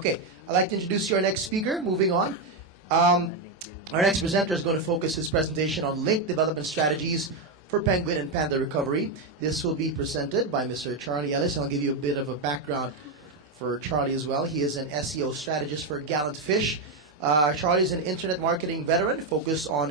Okay, I'd like to introduce you our next speaker. Moving on. Our next presenter is going to focus his presentation on link development strategies for Penguin and Panda recovery. This will be presented by Mr. Charlie Ellis, and I'll give you a bit of a background for Charlie as well. He is an SEO strategist for Gallant Fish. Charlie is an internet marketing veteran focused on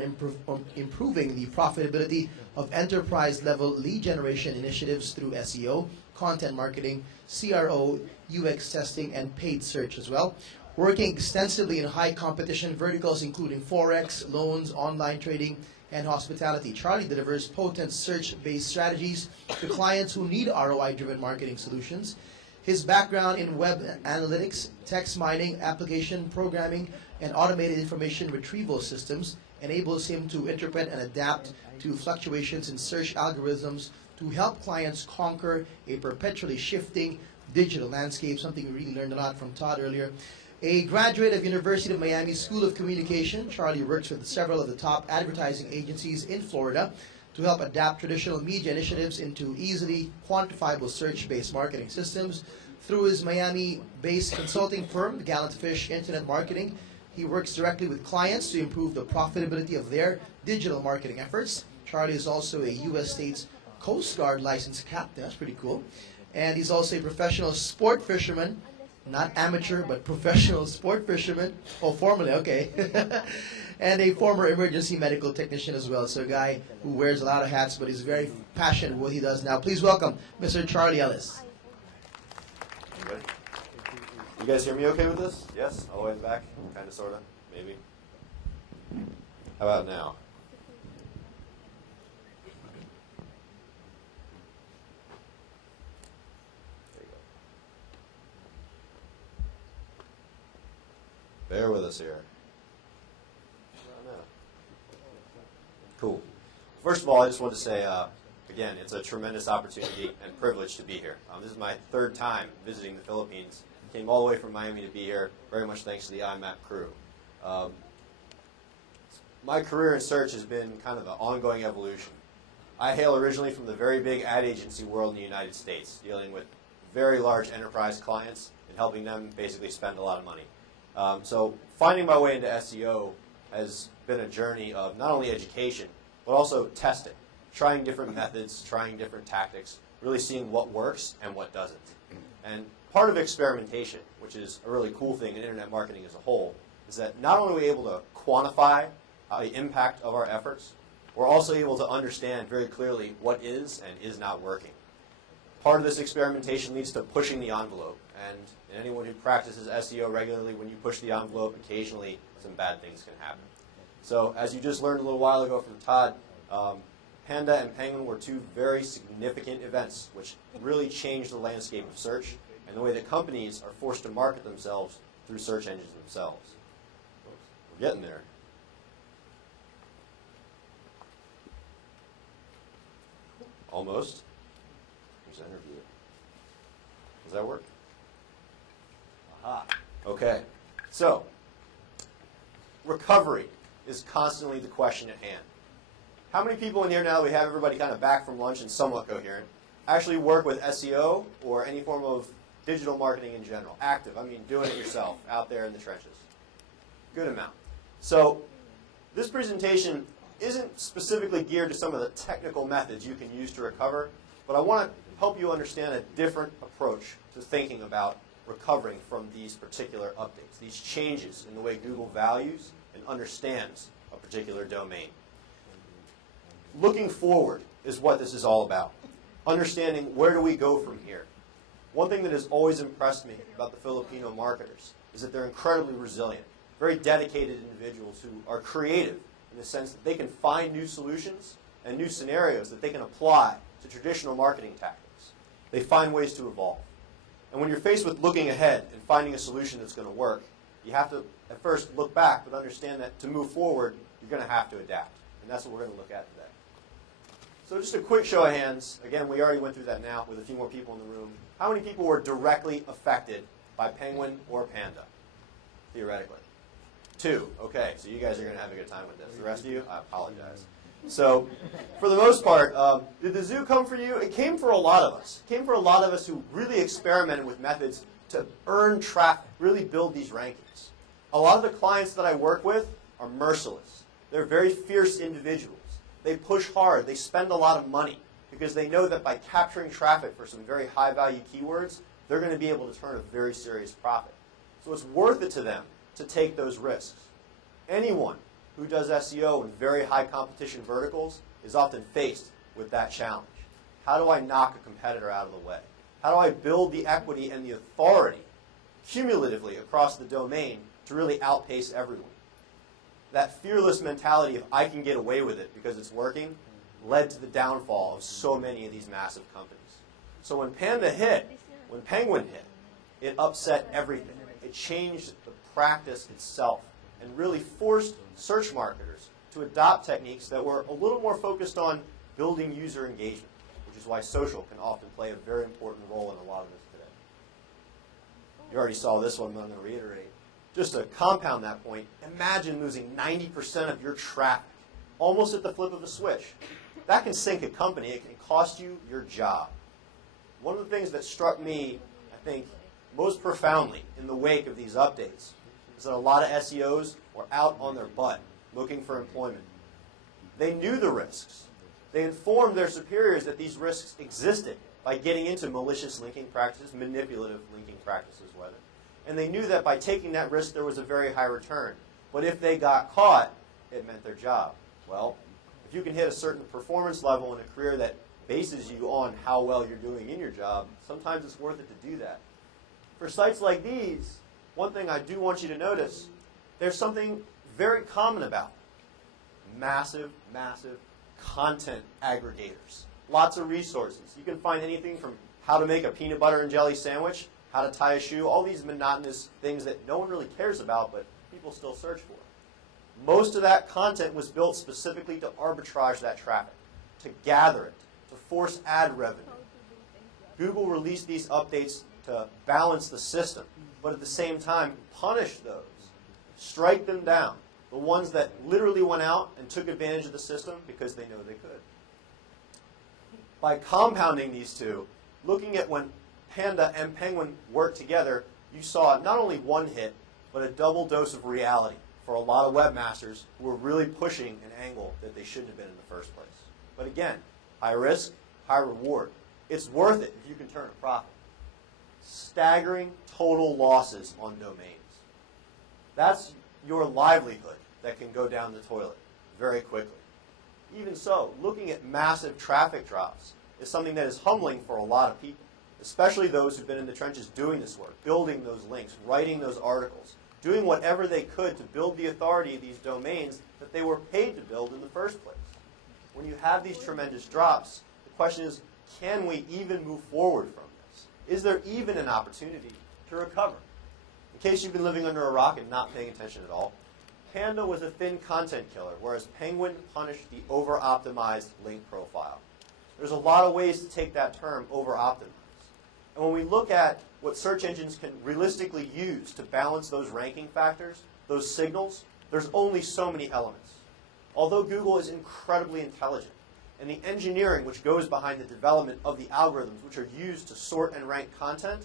improving the profitability of enterprise-level lead generation initiatives through SEO, content marketing, CRO, UX testing, and paid search as well. Working extensively in high-competition verticals including Forex, loans, online trading, and hospitality. Charlie delivers potent search-based strategies to clients who need ROI-driven marketing solutions. His background in web analytics, text mining, application programming, and automated information retrieval systems enables him to interpret and adapt to fluctuations in search algorithms to help clients conquer a perpetually shifting digital landscape, something we really learned a lot from Todd earlier. A graduate of University of Miami School of Communication, Charlie works with several of the top advertising agencies in Florida to help adapt traditional media initiatives into easily quantifiable search-based marketing systems. Through his Miami-based consulting firm, Gallant Fish Internet Marketing, he works directly with clients to improve the profitability of their digital marketing efforts. Charlie is also a U.S. State's Coast Guard licensed captain. That's pretty cool. And he's also a professional sport fisherman. Not amateur, but professional sport fisherman. Oh, formerly, okay. And a former emergency medical technician as well. So a guy who wears a lot of hats, but he's very passionate with what he does now. Please welcome Mr. Charlie Ellis. You guys hear me okay with this? Yes? All the way in the back? Kind of, sort of? Maybe? How about now? Bear with us here. Cool. First of all, I just want to say, again, it's a tremendous opportunity and privilege to be here. This is my third time visiting the Philippines. Came all the way from Miami to be here, very much thanks to the IMAP crew. My career in search has been kind of an ongoing evolution. I hail originally from the very big ad agency world in the United States, dealing with very large enterprise clients and helping them basically spend a lot of money. So finding my way into SEO has been a journey of not only education, but also testing, trying different methods, trying different tactics, really seeing what works and what doesn't. And part of experimentation, which is a really cool thing in internet marketing as a whole, is that not only are we able to quantify the impact of our efforts, we're also able to understand very clearly what is and is not working. Part of this experimentation leads to pushing the envelope, and anyone who practices SEO regularly, when you push the envelope, occasionally some bad things can happen. So as you just learned a little while ago from Todd, Panda and Penguin were two very significant events which really changed the landscape of search and the way that companies are forced to market themselves through search engines themselves. We're getting there. Almost. Here's the interview. Does that work? Aha. Okay. So, recovery is constantly the question at hand. How many people in here, now that we have everybody kind of back from lunch and somewhat coherent, actually work with SEO or any form of digital marketing in general? Active, I mean doing it yourself, out there in the trenches. Good amount. So this presentation isn't specifically geared to some of the technical methods you can use to recover, but I want to help you understand a different approach to thinking about recovering from these particular updates, these changes in the way Google values and understands a particular domain. Looking forward is what this is all about. Understanding where do we go from here. One thing that has always impressed me about the Filipino marketers is that they're incredibly resilient, very dedicated individuals who are creative in the sense that they can find new solutions and new scenarios that they can apply to traditional marketing tactics. They find ways to evolve. And when you're faced with looking ahead and finding a solution that's going to work, you have to at first look back, but understand that to move forward, you're going to have to adapt. And that's what we're going to look at today. So just a quick show of hands. Again, we already went through that now with a few more people in the room. How many people were directly affected by Penguin or Panda, theoretically? 2. Okay, so you guys are going to have a good time with this. The rest of you, I apologize. So for the most part, did the zoo come for you? It came for a lot of us. It came for a lot of us who really experimented with methods to earn traffic, really build these rankings. A lot of the clients that I work with are merciless. They're very fierce individuals. They push hard. They spend a lot of money because they know that by capturing traffic for some very high-value keywords, they're going to be able to turn a very serious profit. So it's worth it to them to take those risks. Anyone who does SEO in very high competition verticals is often faced with that challenge. How do I knock a competitor out of the way? How do I build the equity and the authority cumulatively across the domain to really outpace everyone? That fearless mentality of I can get away with it because it's working led to the downfall of so many of these massive companies. So when Panda hit, when Penguin hit, it upset everything. It changed the practice itself and really forced search marketers to adopt techniques that were a little more focused on building user engagement, which is why social can often play a very important role in a lot of this today. You already saw this one, but I'm going to reiterate. Just to compound that point, imagine losing 90% of your traffic almost at the flip of a switch. That can sink a company. It can cost you your job. One of the things that struck me, I think, most profoundly in the wake of these updates is that a lot of SEOs were out on their butt looking for employment. They knew the risks. They informed their superiors that these risks existed by getting into malicious linking practices, manipulative linking practices, whether. And they knew that by taking that risk, there was a very high return. But if they got caught, it meant their job. Well, if you can hit a certain performance level in a career that bases you on how well you're doing in your job, sometimes it's worth it to do that. For sites like these, one thing I do want you to notice, there's something very common about them. Massive, massive content aggregators. Lots of resources. You can find anything from how to make a peanut butter and jelly sandwich, how to tie a shoe, all these monotonous things that no one really cares about, but people still search for. Most of that content was built specifically to arbitrage that traffic, to gather it, to force ad revenue. Google released these updates to balance the system, but at the same time punish those, strike them down, the ones that literally went out and took advantage of the system because they know they could. By compounding these two, looking at when Panda and Penguin worked together, you saw not only one hit, but a double dose of reality for a lot of webmasters who were really pushing an angle that they shouldn't have been in the first place. But again, high risk, high reward. It's worth it if you can turn a profit. Staggering total losses on domains. That's your livelihood that can go down the toilet very quickly. Even so, looking at massive traffic drops is something that is humbling for a lot of people, especially those who've been in the trenches doing this work, building those links, writing those articles, doing whatever they could to build the authority of these domains that they were paid to build in the first place. When you have these tremendous drops, the question is, can we even move forward from this? Is there even an opportunity to recover? In case you've been living under a rock and not paying attention at all, Panda was a thin content killer, whereas Penguin punished the over-optimized link profile. There's a lot of ways to take that term, over-optimize. And when we look at what search engines can realistically use to balance those ranking factors, those signals, there's only so many elements. Although Google is incredibly intelligent, and the engineering which goes behind the development of the algorithms which are used to sort and rank content,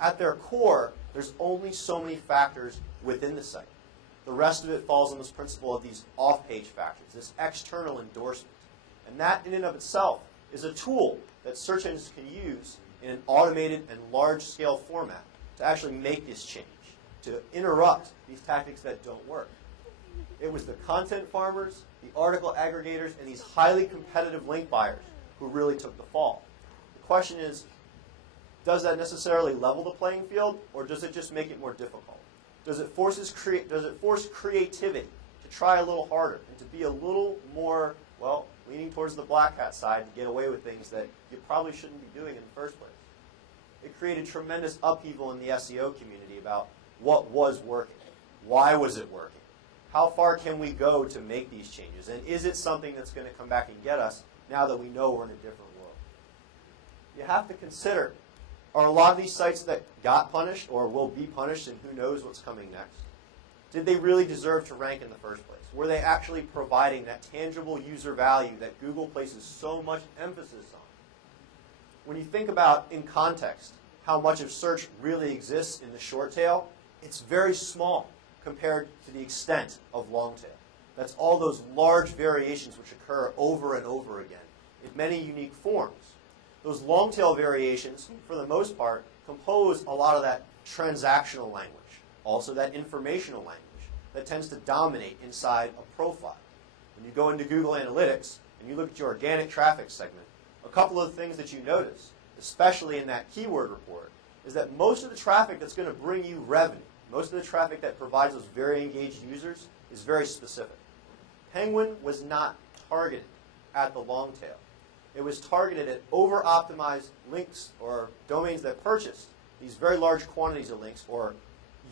at their core, there's only so many factors within the site. The rest of it falls on this principle of these off-page factors, this external endorsement. And that in and of itself is a tool that search engines can use in an automated and large-scale format to actually make this change, to interrupt these tactics that don't work. It was the content farmers, the article aggregators, and these highly competitive link buyers who really took the fall. The question is, does that necessarily level the playing field, or does it just make it more difficult? Does it force creativity to try a little harder and to be a little more, well, leaning towards the black hat side to get away with things that you probably shouldn't be doing in the first place? It created tremendous upheaval in the SEO community about what was working. Why was it working? How far can we go to make these changes? And is it something that's going to come back and get us now that we know we're in a different world? You have to consider, are a lot of these sites that got punished or will be punished, and who knows what's coming next? Did they really deserve to rank in the first place? Were they actually providing that tangible user value that Google places so much emphasis on? When you think about, in context, how much of search really exists in the short tail, it's very small compared to the extent of long tail. That's all those large variations which occur over and over again in many unique forms. Those long tail variations, for the most part, compose a lot of that transactional language, also that informational language that tends to dominate inside a profile. When you go into Google Analytics and you look at your organic traffic segment, a couple of things that you notice, especially in that keyword report, is that most of the traffic that's going to bring you revenue, most of the traffic that provides those very engaged users, is very specific. Penguin was not targeted at the long tail. It was targeted at over-optimized links or domains that purchased these very large quantities of links or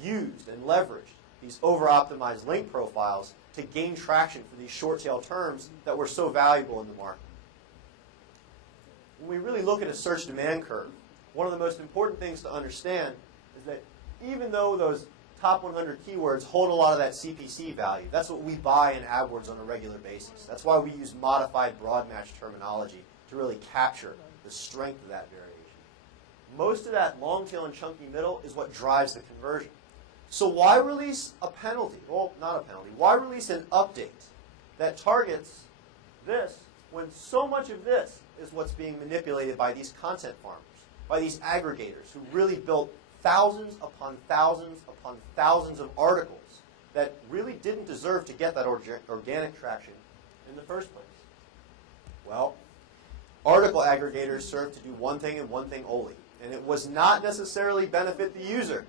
used and leveraged these over-optimized link profiles to gain traction for these short-tail terms that were so valuable in the market. When we really look at a search demand curve, one of the most important things to understand is that even though those top 100 keywords hold a lot of that CPC value, that's what we buy in AdWords on a regular basis. That's why we use modified broad match terminology to really capture the strength of that variation. Most of that long tail and chunky middle is what drives the conversion. So why release a penalty? Well, not a penalty. Why release an update that targets this when so much of this is what's being manipulated by these content farmers, by these aggregators who really built thousands upon thousands upon thousands of articles that really didn't deserve to get that organic traction in the first place? Well, article aggregators serve to do one thing and one thing only, and it was not necessarily benefit the user.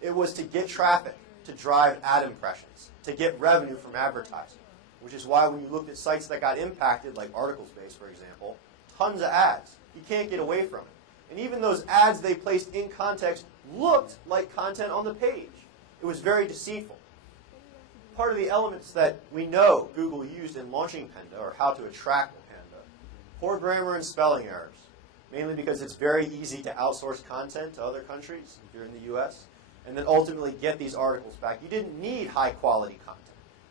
It was to get traffic, to drive ad impressions, to get revenue from advertising, which is why when you looked at sites that got impacted, like ArticleSpace, for example, tons of ads. You can't get away from it. And even those ads they placed in context looked like content on the page. It was very deceitful. Part of the elements that we know Google used in launching Panda, or how to attract Panda, poor grammar and spelling errors, mainly because it's very easy to outsource content to other countries if you're in the US, and then ultimately get these articles back. You didn't need high-quality content.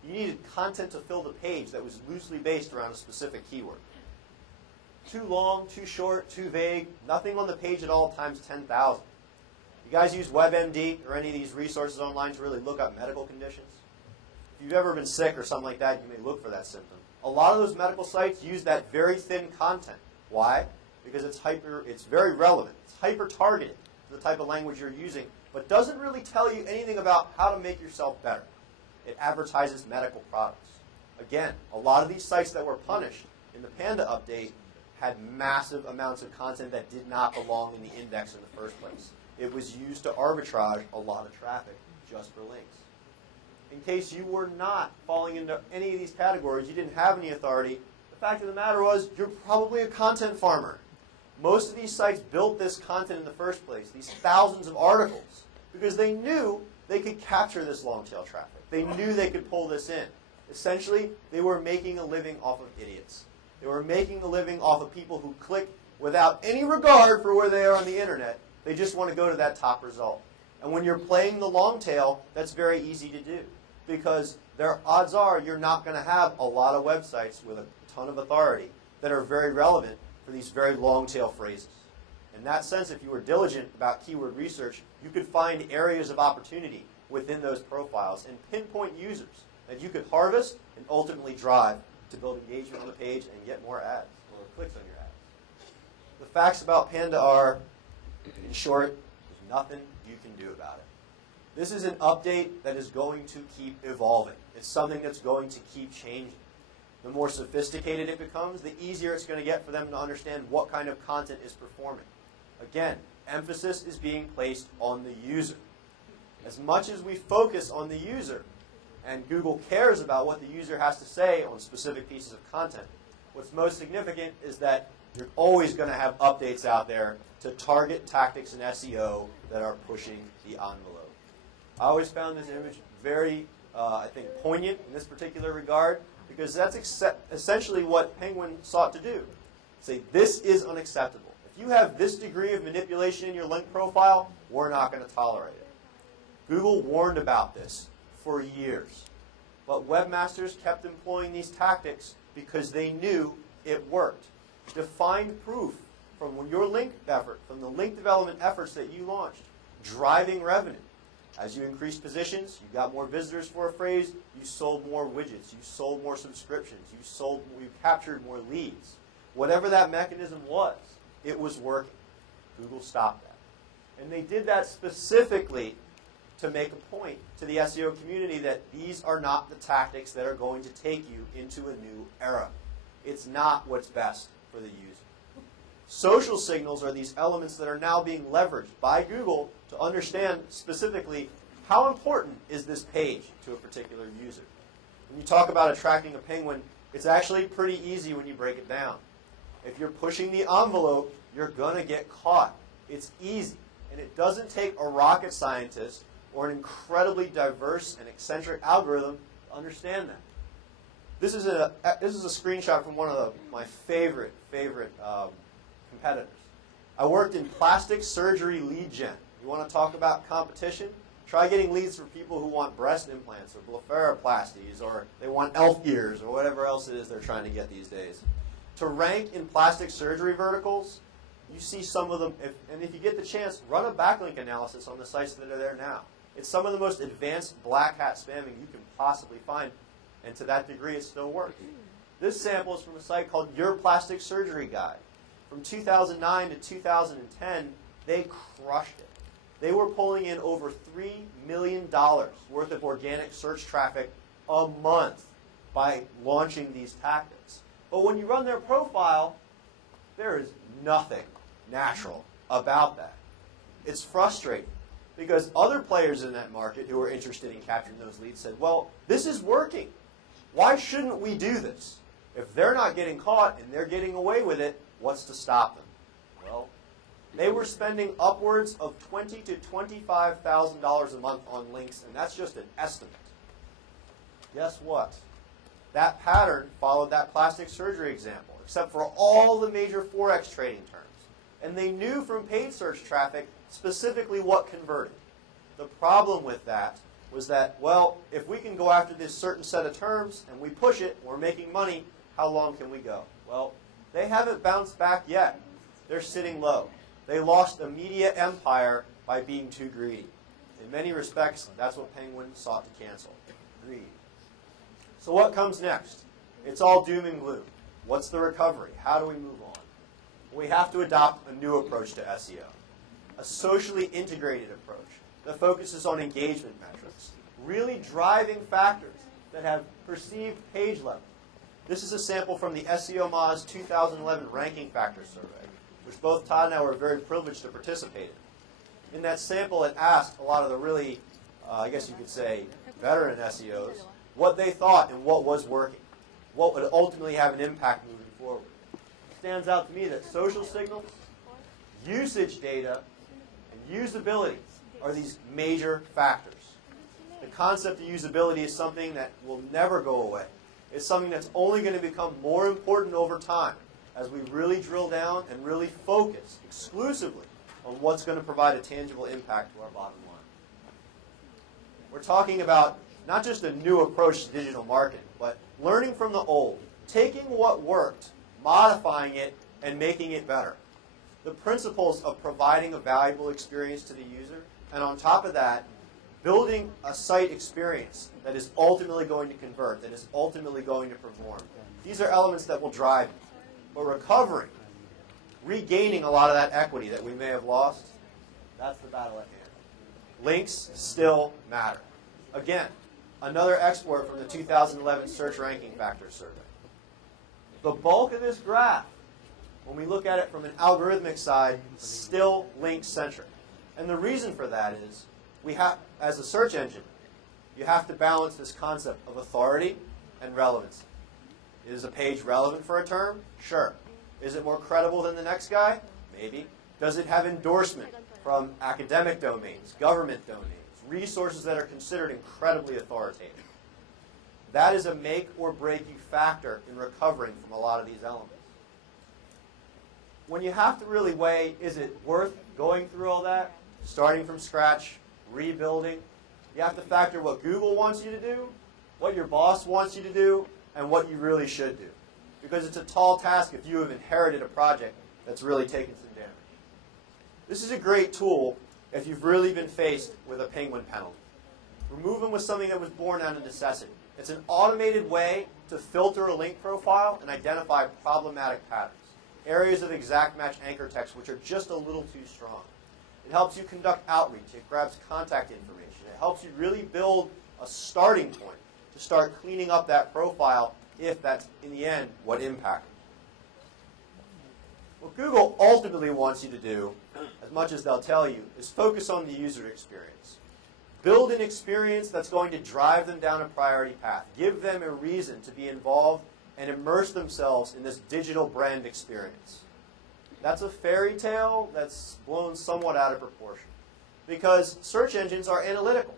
You needed content to fill the page that was loosely based around a specific keyword. Too long, too short, too vague, nothing on the page at all times 10,000. You guys use WebMD or any of these resources online to really look up medical conditions? If you've ever been sick or something like that, you may look for that symptom. A lot of those medical sites use that very thin content. Why? Because it's very relevant. It's hyper-targeted to the type of language you're using, but doesn't really tell you anything about how to make yourself better. It advertises medical products. Again, a lot of these sites that were punished in the Panda update had massive amounts of content that did not belong in the index in the first place. It was used to arbitrage a lot of traffic just for links. In case you were not falling into any of these categories, you didn't have any authority, the fact of the matter was you're probably a content farmer. Most of these sites built this content in the first place, these thousands of articles, because they knew they could capture this long-tail traffic. They knew they could pull this in. Essentially, they were making a living off of idiots. They were making a living off of people who click without any regard for where they are on the internet. They just want to go to that top result. And when you're playing the long tail, that's very easy to do, because odds are you're not going to have a lot of websites with a ton of authority that are very relevant for these very long tail phrases. In that sense, if you were diligent about keyword research, you could find areas of opportunity within those profiles and pinpoint users that you could harvest and ultimately drive to build engagement on the page and get more ads or clicks on your ads. The facts about Panda are, in short, there's nothing you can do about it. This is an update that is going to keep evolving. It's something that's going to keep changing. The more sophisticated it becomes, the easier it's going to get for them to understand what kind of content is performing. Again, emphasis is being placed on the user. As much as we focus on the user, and Google cares about what the user has to say on specific pieces of content, what's most significant is that you're always going to have updates out there to target tactics in SEO that are pushing the envelope. I always found this image very, I think, poignant in this particular regard, because that's essentially what Penguin sought to do. Say, this is unacceptable. If you have this degree of manipulation in your link profile, we're not going to tolerate it. Google warned about this for years. But webmasters kept employing these tactics because they knew it worked. To find proof from your link effort, from the link development efforts that you launched, driving revenue. As you increased positions, you got more visitors for a phrase, you sold more widgets, you sold more subscriptions, you captured more leads. Whatever that mechanism was, it was working. Google stopped that. And they did that specifically to make a point to the SEO community that these are not the tactics that are going to take you into a new era. It's not what's best for the user. Social signals are these elements that are now being leveraged by Google to understand specifically how important is this page to a particular user. When you talk about attracting a penguin, it's actually pretty easy when you break it down. If you're pushing the envelope, you're going to get caught. It's easy. And it doesn't take a rocket scientist or an incredibly diverse and eccentric algorithm to understand that. This is a screenshot from one of my favorite competitors. I worked in plastic surgery lead gen. You want to talk about competition? Try getting leads for people who want breast implants or blepharoplasties, or they want elf ears or whatever else it is they're trying to get these days. To rank in plastic surgery verticals, you see some of them, and if you get the chance, run a backlink analysis on the sites that are there now. It's some of the most advanced black hat spamming you can possibly find, and to that degree it still works. This sample is from a site called Your Plastic Surgery Guide. From 2009 to 2010, they crushed it. They were pulling in over $3 million worth of organic search traffic a month by launching these tactics. But when you run their profile, there is nothing natural about that. It's frustrating because other players in that market who are interested in capturing those leads said, well, this is working. Why shouldn't we do this? If they're not getting caught and they're getting away with it, what's to stop them? Well, they were spending upwards of $20,000 to $25,000 a month on links, and that's just an estimate. Guess what? That pattern followed that plastic surgery example, except for all the major Forex trading terms. And they knew from paid search traffic specifically what converted. The problem with that was that, well, if we can go after this certain set of terms and we push it, we're making money, how long can we go? Well, they haven't bounced back yet. They're sitting low. They lost a media empire by being too greedy. In many respects, that's what Penguin sought to cancel. Greed. So what comes next? It's all doom and gloom. What's the recovery? How do we move on? We have to adopt a new approach to SEO. A socially integrated approach that focuses on engagement metrics, really driving factors that have perceived page level. This is a sample from the SEO Moz 2011 Ranking Factor Survey, which both Todd and I were very privileged to participate in. In that sample, it asked a lot of the really, I guess you could say, veteran SEOs, what they thought and what was working, what would ultimately have an impact moving forward. It stands out to me that social signals, usage data, and usability are these major factors. The concept of usability is something that will never go away. It's something that's only going to become more important over time as we really drill down and really focus exclusively on what's going to provide a tangible impact to our bottom line. We're talking about not just a new approach to digital marketing, but learning from the old, taking what worked, modifying it, and making it better. The principles of providing a valuable experience to the user, and on top of that, building a site experience that is ultimately going to convert, that is ultimately going to perform. These are elements that will drive you. But recovering, regaining a lot of that equity that we may have lost, that's the battle at hand. Links still matter. Again, another export from the 2011 Search Ranking Factor Survey. The bulk of this graph, when we look at it from an algorithmic side, still link-centric. And the reason for that is, we have, as a search engine, you have to balance this concept of authority and relevance. Is a page relevant for a term? Sure. Is it more credible than the next guy? Maybe. Does it have endorsement from academic domains, government domains, resources that are considered incredibly authoritative? That is a make or break you factor in recovering from a lot of these elements. When you have to really weigh, is it worth going through all that, starting from scratch, rebuilding, you have to factor what Google wants you to do, what your boss wants you to do, and what you really should do. Because it's a tall task if you have inherited a project that's really taken some damage. This is a great tool if you've really been faced with a penguin penalty. Remove them with something that was born out of necessity. It's an automated way to filter a link profile and identify problematic patterns, areas of exact match anchor text which are just a little too strong. It helps you conduct outreach. It grabs contact information. It helps you really build a starting point to start cleaning up that profile if that's, in the end, what impacted. What Google ultimately wants you to do, as much as they'll tell you, is focus on the user experience. Build an experience that's going to drive them down a priority path. Give them a reason to be involved and immerse themselves in this digital brand experience. That's a fairy tale that's blown somewhat out of proportion, because search engines are analytical.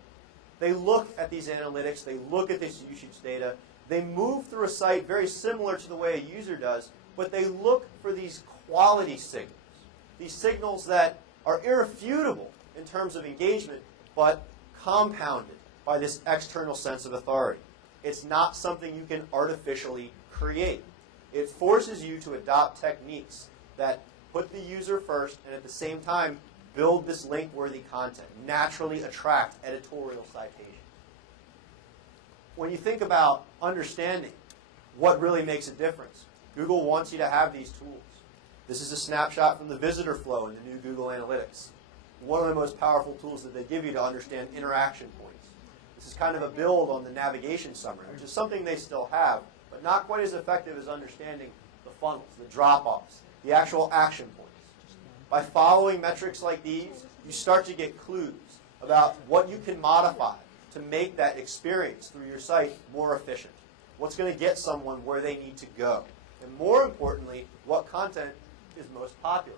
They look at these analytics, they look at this usage data, they move through a site very similar to the way a user does, but they look for these quality signals, these signals that are irrefutable in terms of engagement, but compounded by this external sense of authority. It's not something you can artificially create. It forces you to adopt techniques that put the user first and at the same time build this link-worthy content, naturally attract editorial citation. When you think about understanding what really makes a difference, Google wants you to have these tools. This is a snapshot from the visitor flow in the new Google Analytics. One of the most powerful tools that they give you to understand interaction points. This is kind of a build on the navigation summary, which is something they still have, but not quite as effective as understanding the funnels, the drop-offs, the actual action points. By following metrics like these, you start to get clues about what you can modify to make that experience through your site more efficient. What's going to get someone where they need to go. And more importantly, what content is most popular.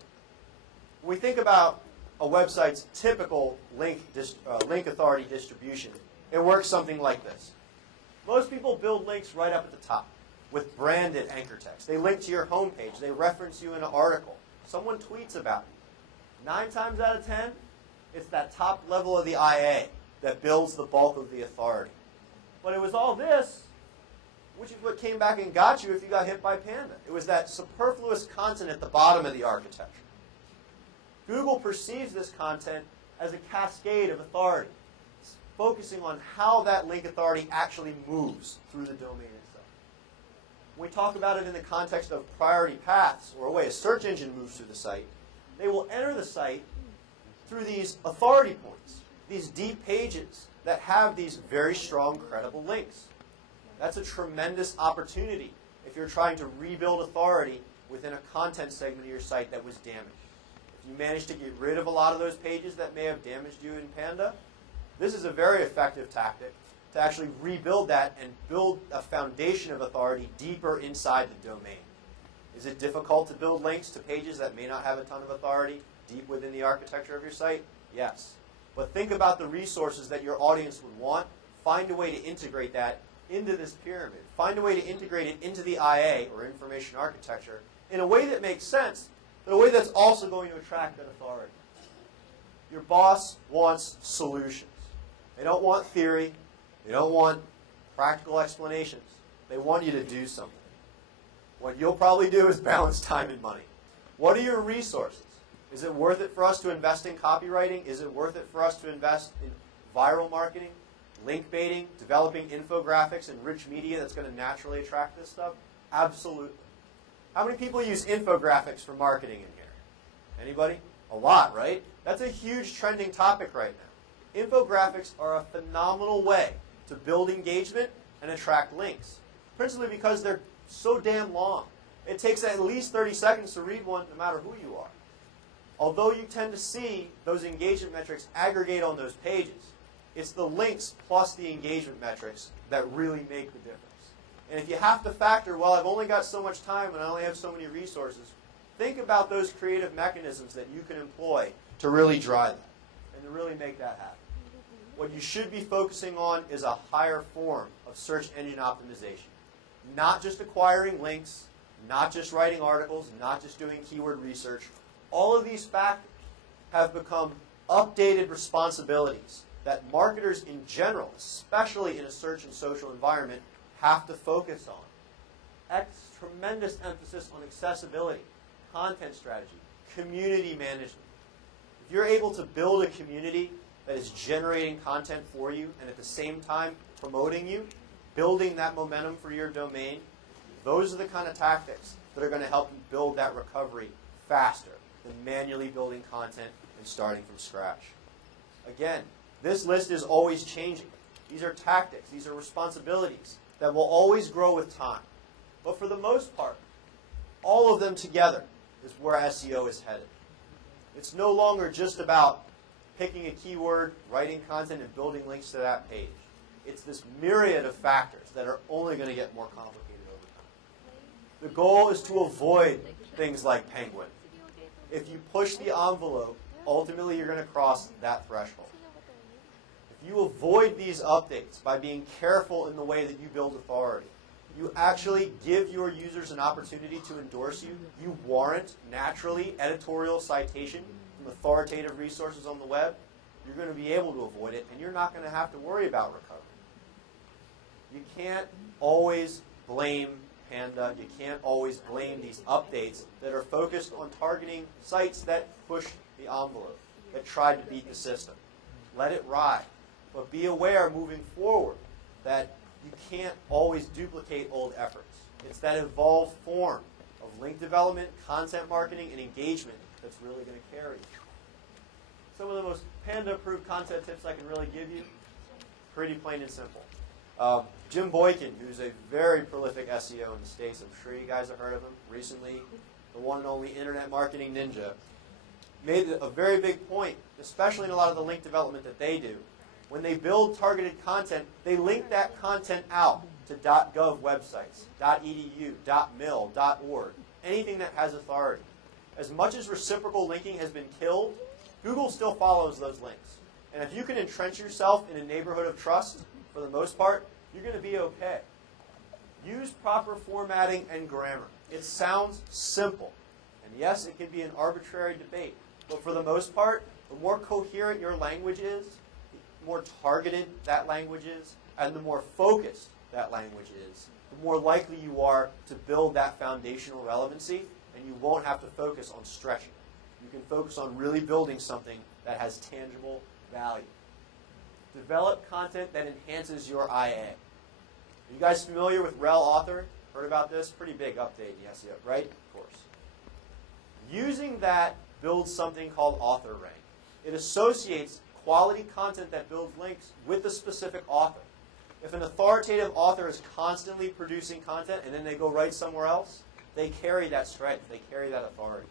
When we think about a website's typical link authority distribution, it works something like this. Most people build links right up at the top with branded anchor text. They link to your homepage. They reference you in an article. Someone tweets about you. 9 times out of 10, it's that top level of the IA that builds the bulk of the authority. But it was all this, which is what came back and got you if you got hit by Panda. It was that superfluous content at the bottom of the architecture. Google perceives this content as a cascade of authority, focusing on how that link authority actually moves through the domain itself. When we talk about it in the context of priority paths, or a way a search engine moves through the site, they will enter the site through these authority points, these deep pages that have these very strong, credible links. That's a tremendous opportunity if you're trying to rebuild authority within a content segment of your site that was damaged. If you manage to get rid of a lot of those pages that may have damaged you in Panda, this is a very effective tactic to actually rebuild that and build a foundation of authority deeper inside the domain. Is it difficult to build links to pages that may not have a ton of authority deep within the architecture of your site? Yes. But think about the resources that your audience would want. Find a way to integrate that into this pyramid. Find a way to integrate it into the IA, or information architecture, in a way that makes sense, but a way that's also going to attract that authority. Your boss wants solutions. They don't want theory. They don't want practical explanations. They want you to do something. What you'll probably do is balance time and money. What are your resources? Is it worth it for us to invest in copywriting? Is it worth it for us to invest in viral marketing, link baiting, developing infographics and rich media that's going to naturally attract this stuff? Absolutely. How many people use infographics for marketing in here? Anybody? A lot, right? That's a huge trending topic right now. Infographics are a phenomenal way to build engagement and attract links, principally because they're so damn long. It takes at least 30 seconds to read one, no matter who you are. Although you tend to see those engagement metrics aggregate on those pages, it's the links plus the engagement metrics that really make the difference. And if you have to factor, well, I've only got so much time and I only have so many resources, think about those creative mechanisms that you can employ to really drive that and to really make that happen. What you should be focusing on is a higher form of search engine optimization. Not just acquiring links, not just writing articles, not just doing keyword research. All of these factors have become updated responsibilities that marketers in general, especially in a search and social environment, have to focus on. Tremendous emphasis on accessibility. content strategy, community management. If you're able to build a community that is generating content for you and at the same time promoting you, building that momentum for your domain, those are the kind of tactics that are going to help you build that recovery faster than manually building content and starting from scratch. Again, this list is always changing. These are tactics. These are responsibilities that will always grow with time. But for the most part, all of them together is where SEO is headed. It's no longer just about picking a keyword, writing content, and building links to that page. It's this myriad of factors that are only going to get more complicated over time. The goal is to avoid things like Penguin. If you push the envelope, ultimately you're going to cross that threshold. If you avoid these updates by being careful in the way that you build authority, you actually give your users an opportunity to endorse you. You warrant, naturally, editorial citation from authoritative resources on the web. You're going to be able to avoid it, and you're not going to have to worry about recovery. You can't always blame Panda. You can't always blame these updates that are focused on targeting sites that push the envelope, that tried to beat the system. Let it ride. But be aware moving forward that you can't always duplicate old efforts. It's that evolved form of link development, content marketing, and engagement that's really going to carry you. Some of the most Panda-approved content tips I can really give you, pretty plain and simple. Jim Boykin, who's a very prolific SEO in the States, I'm sure you guys have heard of him recently, the one and only internet marketing ninja, made a very big point, especially in a lot of the link development that they do. When they build targeted content, they link that content out to .gov websites, .edu, .mil, .org, anything that has authority. As much as reciprocal linking has been killed, Google still follows those links. And if you can entrench yourself in a neighborhood of trust, for the most part, you're going to be okay. Use proper formatting and grammar. It sounds simple. And yes, it can be an arbitrary debate. But for the most part, the more coherent your language is, the more targeted that language is, and the more focused that language is, the more likely you are to build that foundational relevancy, and you won't have to focus on stretching. You can focus on really building something that has tangible value. Develop content that enhances your IA. Are you guys familiar with rel author? Heard about this? Pretty big update in SEO, right? Of course. Using that builds something called AuthorRank. It associates quality content that builds links with a specific author. If an authoritative author is constantly producing content and then they go write somewhere else, they carry that strength, they carry that authority.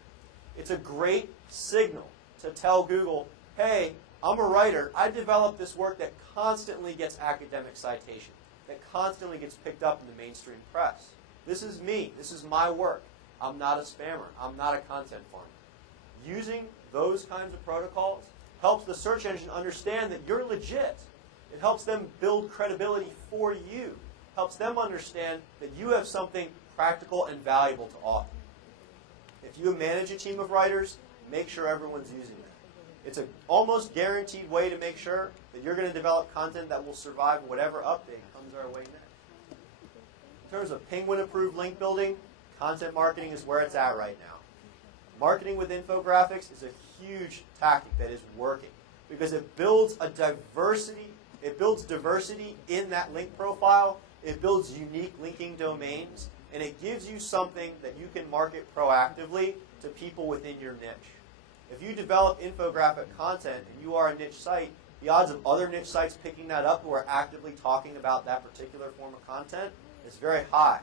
It's a great signal to tell Google, hey, I'm a writer. I developed this work that constantly gets academic citation, that constantly gets picked up in the mainstream press. This is me. This is my work. I'm not a spammer. I'm not a content farmer. Using those kinds of protocols helps the search engine understand that you're legit. It helps them build credibility for you. Helps them understand that you have something practical and valuable to offer. If you manage a team of writers, make sure everyone's using it. It's an almost guaranteed way to make sure that you're going to develop content that will survive whatever update comes our way next. In terms of Penguin-approved link building, content marketing is where it's at right now. Marketing with infographics is a huge tactic that is working because it builds a diversity. It builds diversity in that link profile. It builds unique linking domains, and it gives you something that you can market proactively to people within your niche. If you develop infographic content and you are a niche site, the odds of other niche sites picking that up who are actively talking about that particular form of content is very high.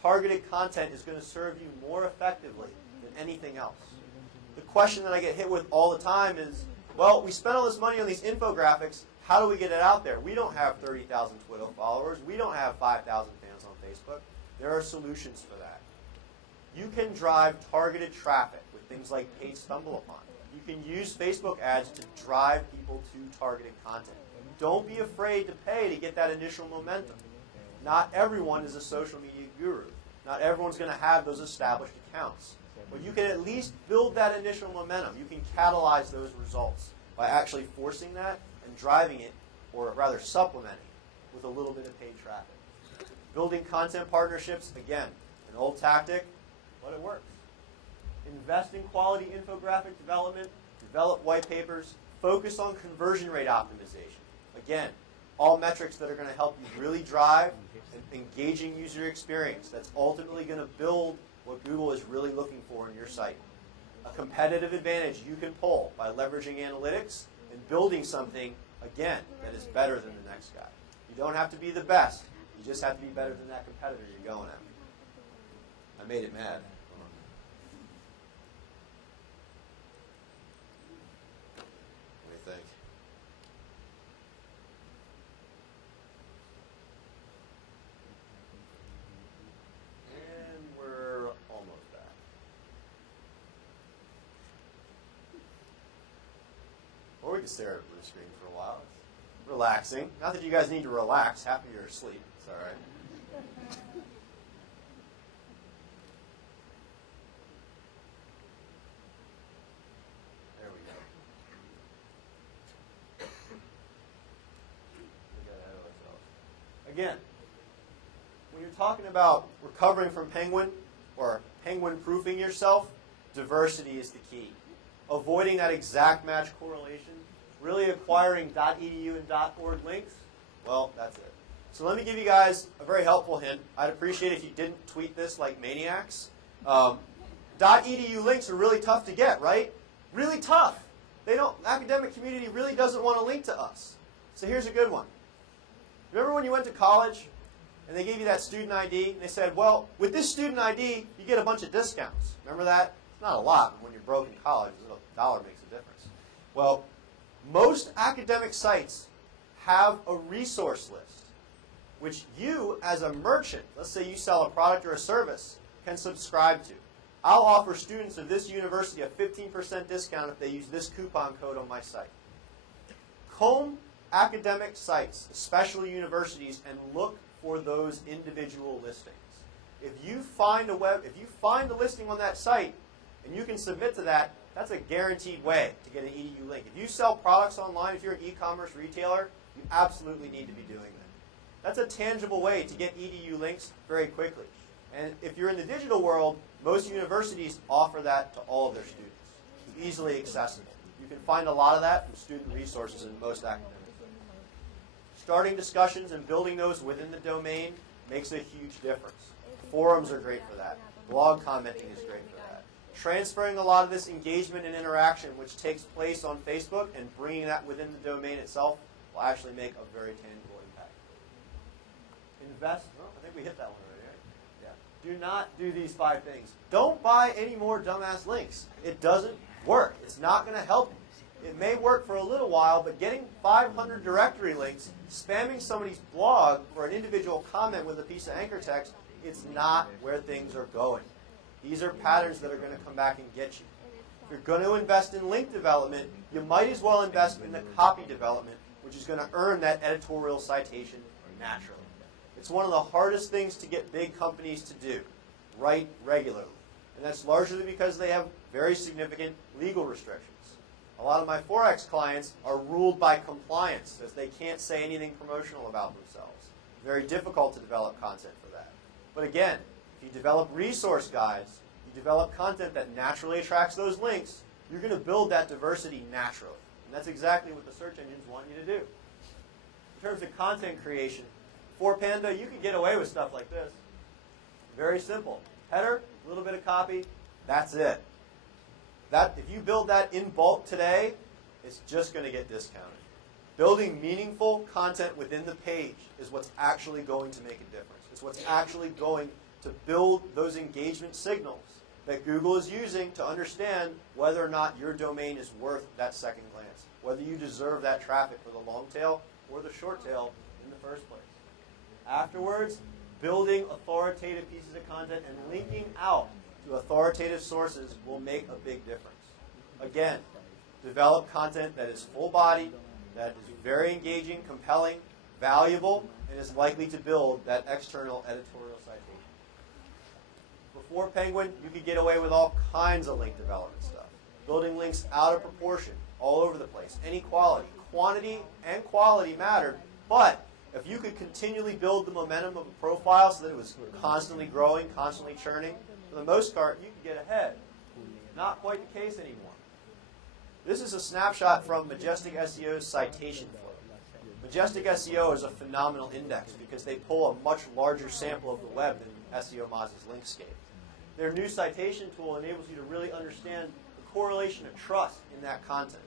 Targeted content is going to serve you more effectively than anything else. The question that I get hit with all the time is, well, we spent all this money on these infographics. How do we get it out there? We don't have 30,000 Twitter followers. We don't have 5,000 fans on Facebook. There are solutions for that. You can drive targeted traffic with things like Paid Stumble Upon. You can use Facebook ads to drive people to targeted content. Don't be afraid to pay to get that initial momentum. Not everyone is a social media guru. Not everyone's going to have those established accounts. But you can at least build that initial momentum. You can catalyze those results by actually forcing that and driving it, or rather supplementing, with a little bit of paid traffic. Building content partnerships, again, an old tactic, but it works. Invest in quality infographic development, develop white papers, focus on conversion rate optimization. Again, all metrics that are going to help you really drive an engaging user experience that's ultimately going to build what Google is really looking for in your site. A competitive advantage you can pull by leveraging analytics and building something, again, that is better than the next guy. You don't have to be the best. You just have to be better than that competitor you're going after. I made it mad. What do you think? And we're almost back. Or we can stare at a blue screen for a while. It's relaxing. Not that you guys need to relax. Half of you are asleep. It's all right. There we go. We got ahead of ourselves. Again, when you're talking about recovering from Penguin or Penguin proofing yourself, diversity is the key. Avoiding that exact match correlation, really acquiring .edu and .org links, well, that's it. So let me give you guys a very helpful hint. I'd appreciate if you didn't tweet this like maniacs. .edu links are really tough to get, right? Really tough. The academic community really doesn't want to link to us. So here's a good one. Remember when you went to college and they gave you that student ID and they said, well, with this student ID, you get a bunch of discounts. Remember that? It's not a lot, but when you're broke in college, a dollar makes a difference. Well, most academic sites have a resource list, which you, as a merchant, let's say you sell a product or a service, can subscribe to. I'll offer students of this university a 15% discount if they use this coupon code on my site. Comb academic sites, especially universities, and look for those individual listings. If you find a listing on that site and you can submit to that, that's a guaranteed way to get an EDU link. If you sell products online, if you're an e-commerce retailer, you absolutely need to be doing that. That's a tangible way to get EDU links very quickly. And if you're in the digital world, most universities offer that to all of their students. It's easily accessible. You can find a lot of that from student resources in most academic sites. Starting discussions and building those within the domain makes a huge difference. Forums are great for that. Blog commenting is great for that. Transferring a lot of this engagement and interaction which takes place on Facebook and bringing that within the domain itself will actually make a very tangible impact. Invest. Oh, I think we hit that one already, right? Yeah. Do not do these 5 things. Don't buy any more dumbass links. It doesn't work. It's not going to help you. It may work for a little while, but getting 500 directory links, spamming somebody's blog for an individual comment with a piece of anchor text, it's not where things are going. These are patterns that are going to come back and get you. If you're going to invest in link development, you might as well invest in the copy development, which is going to earn that editorial citation naturally. It's one of the hardest things to get big companies to do, write regularly. And that's largely because they have very significant legal restrictions. A lot of my Forex clients are ruled by compliance, as they can't say anything promotional about themselves. Very difficult to develop content for that. But again, if you develop resource guides, you develop content that naturally attracts those links, you're going to build that diversity naturally. And that's exactly what the search engines want you to do. In terms of content creation, for Panda, you can get away with stuff like this. Very simple. Header, a little bit of copy, that's it. If you build that in bulk today, it's just going to get discounted. Building meaningful content within the page is what's actually going to make a difference. It's what's actually going to build those engagement signals that Google is using to understand whether or not your domain is worth that second glance, whether you deserve that traffic for the long tail or the short tail in the first place. Afterwards, building authoritative pieces of content and linking out to authoritative sources will make a big difference. Again, develop content that is full-bodied, that is very engaging, compelling, valuable, and is likely to build that external editorial citation. Before Penguin, you could get away with all kinds of link development stuff. Building links out of proportion, all over the place, inequality. Quantity and quality mattered, but if you could continually build the momentum of a profile so that it was constantly growing, constantly churning, for the most part, you could get ahead. Not quite the case anymore. This is a snapshot from Majestic SEO Citation flow. Majestic SEO is a phenomenal index because they pull a much larger sample of the web than SEO Moz's Linkscape. Their new citation tool enables you to really understand the correlation of trust in that content.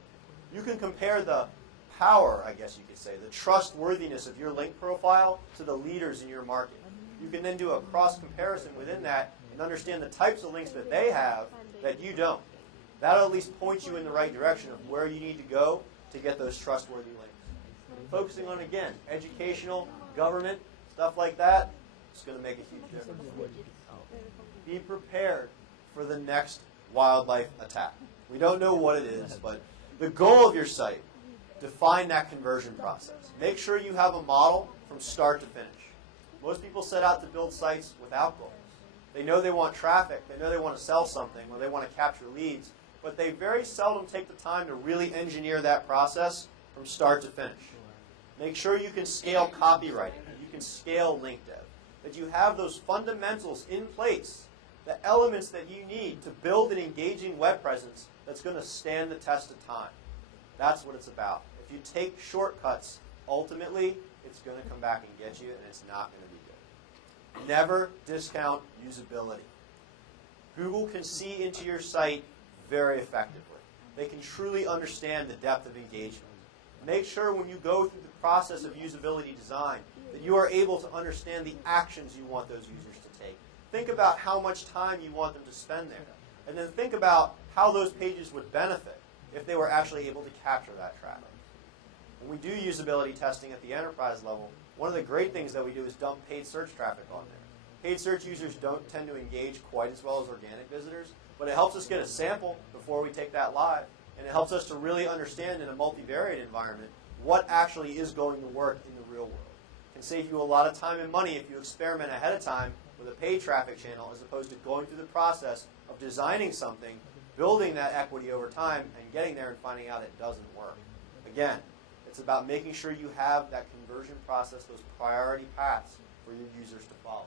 You can compare the power, I guess you could say, the trustworthiness of your link profile to the leaders in your market. You can then do a cross-comparison within that and understand the types of links that they have that you don't. That'll at least point you in the right direction of where you need to go to get those trustworthy links. Focusing on, again, educational, government, stuff like that, it's going to make a huge difference. Be prepared for the next wildlife attack. We don't know what it is, but the goal of your site, define that conversion process. Make sure you have a model from start to finish. Most people set out to build sites without goals. They know they want traffic, they know they want to sell something, or they want to capture leads, but they very seldom take the time to really engineer that process from start to finish. Make sure you can scale copywriting, that you can scale link dev, that you have those fundamentals in place, the elements that you need to build an engaging web presence that's going to stand the test of time. That's what it's about. If you take shortcuts, ultimately, it's going to come back and get you, and it's not going to be good. Never discount usability. Google can see into your site very effectively. They can truly understand the depth of engagement. Make sure when you go through the process of usability design that you are able to understand the actions you want those users to take. Think about how much time you want them to spend there. And then think about how those pages would benefit if they were actually able to capture that traffic. When we do usability testing at the enterprise level, one of the great things that we do is dump paid search traffic on there. Paid search users don't tend to engage quite as well as organic visitors, but it helps us get a sample before we take that live, and it helps us to really understand in a multivariate environment what actually is going to work in the real world. It can save you a lot of time and money if you experiment ahead of time with a paid traffic channel as opposed to going through the process of designing something, building that equity over time, and getting there and finding out it doesn't work. Again, it's about making sure you have that conversion process, those priority paths for your users to follow.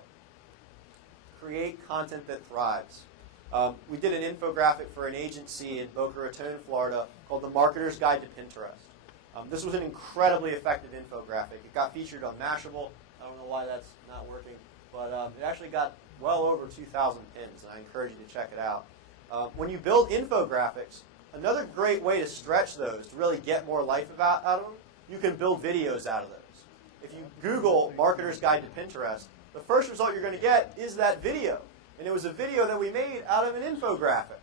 Create content that thrives. We did an infographic for an agency in Boca Raton, Florida, called The Marketer's Guide to Pinterest. This was an incredibly effective infographic. It got featured on Mashable. I don't know why that's not working, but it actually got well over 2,000 pins, and I encourage you to check it out. When you build infographics, another great way to stretch those, to really get more life out of them, you can build videos out of those. If you Google Marketer's Guide to Pinterest, the first result you're going to get is that video. And it was a video that we made out of an infographic.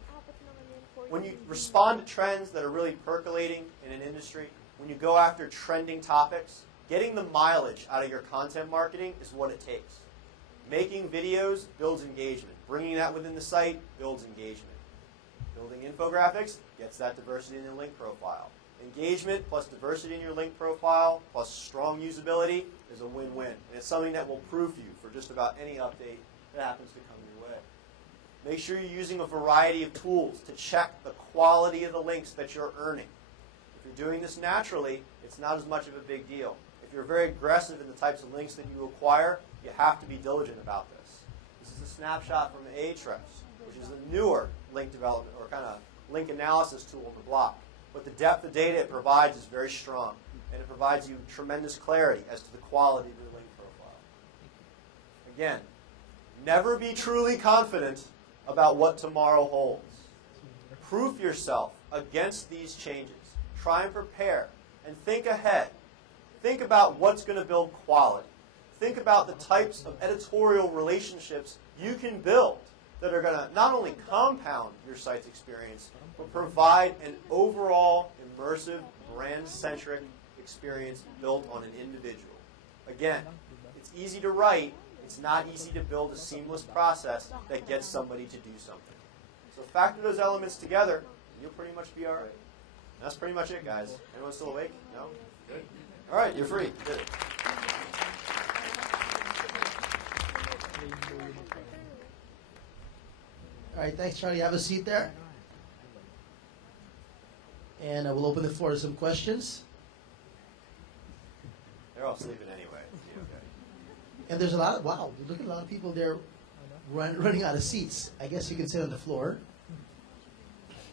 When you respond to trends that are really percolating in an industry, when you go after trending topics, getting the mileage out of your content marketing is what it takes. Making videos builds engagement. Bringing that within the site builds engagement. Building infographics gets that diversity in your link profile. Engagement plus diversity in your link profile plus strong usability is a win-win. And it's something that will proof you for just about any update that happens to come your way. Make sure you're using a variety of tools to check the quality of the links that you're earning. If you're doing this naturally, it's not as much of a big deal. If you're very aggressive in the types of links that you acquire, you have to be diligent about this. This is a snapshot from Ahrefs, which is a newer link development or kind of link analysis tool on the block. But the depth of data it provides is very strong, and it provides you tremendous clarity as to the quality of your link profile. Again, never be truly confident about what tomorrow holds. Proof yourself against these changes. Try and prepare, and think ahead. Think about what's going to build quality. Think about the types of editorial relationships you can build that are going to not only compound your site's experience, but provide an overall immersive, brand-centric experience built on an individual. Again, it's easy to write. It's not easy to build a seamless process that gets somebody to do something. So factor those elements together, and you'll pretty much be all right. And that's pretty much it, guys. Anyone still awake? No? Good. All right, you're free. Good. All right, thanks, Charlie. Have a seat there. And we'll open the floor to some questions. They're all sleeping anyway. Okay. And there's a lot of, wow, look at a lot of people there running out of seats. I guess you can sit on the floor.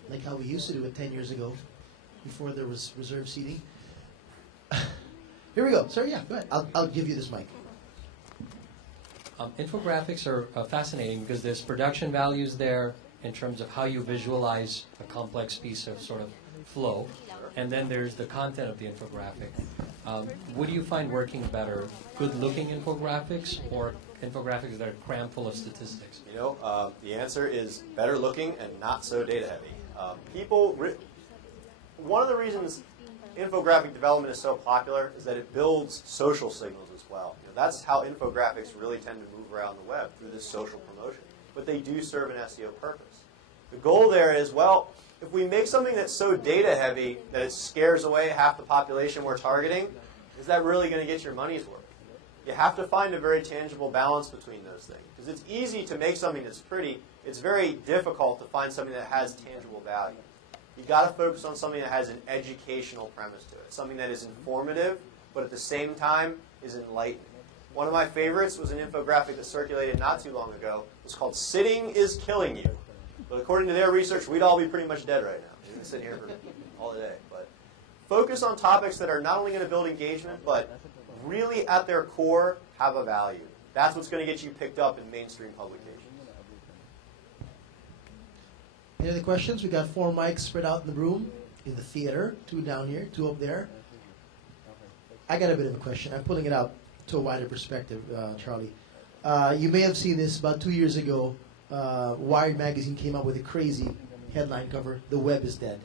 like how we used to do it 10 years ago, before there was reserve seating. Here we go. Sir, yeah, go ahead. I'll give you this mic. Infographics are fascinating because there's production values there in terms of how you visualize a complex piece of sort of flow, and then there's the content of the infographic. What do you find working better, good-looking infographics or infographics that are crammed full of statistics? You know, the answer is better looking and not so data heavy. One of the reasons infographic development is so popular is that it builds social signals as well. You know, that's how infographics really tend to move around the web, through this social promotion. But they do serve an SEO purpose. The goal there is, well, if we make something that's so data heavy that it scares away half the population we're targeting, is that really going to get your money's worth? You have to find a very tangible balance between those things. Because it's easy to make something that's pretty. It's very difficult to find something that has tangible value. You've got to focus on something that has an educational premise to it, something that is informative, but at the same time is enlightening. One of my favorites was an infographic that circulated not too long ago. It was called "Sitting is Killing You." But according to their research, we'd all be pretty much dead right now. We've been sitting here for all day. But focus on topics that are not only going to build engagement, but really at their core have a value. That's what's going to get you picked up in mainstream publications. Any other questions? We got 4 mics spread out in the room, in the theater, 2 down here, 2 up there. I got a bit of a question. I'm pulling it out to a wider perspective, Charlie. You may have seen this about 2 years ago. Wired magazine came up with a crazy headline cover, "The web is dead."